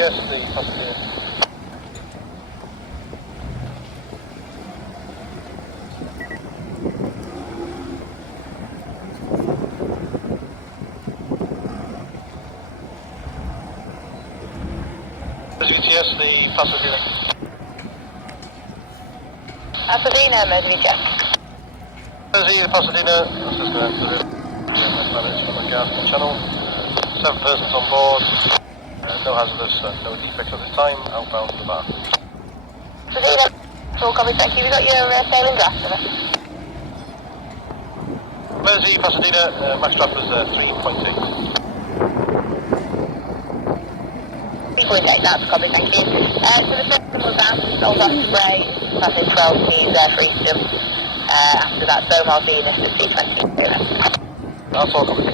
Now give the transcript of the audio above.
Yes, the passenger. Yes, the passenger. Pasadena, Medvica. The Pasadena, that's just going to the manage from the gas channel. 7 persons on board. No hazardous, no defects at this time. Outbound to the bar. Pasadena, full copy, thank you. We got your sailing draft of it. Mersey, Pasadena, max draft was 3.8. 3.8, that's copy, thank you. So the system was down to sold off spray, passing 12 Ps free to jump. After that, Bomar Venus at C20. That's all coming.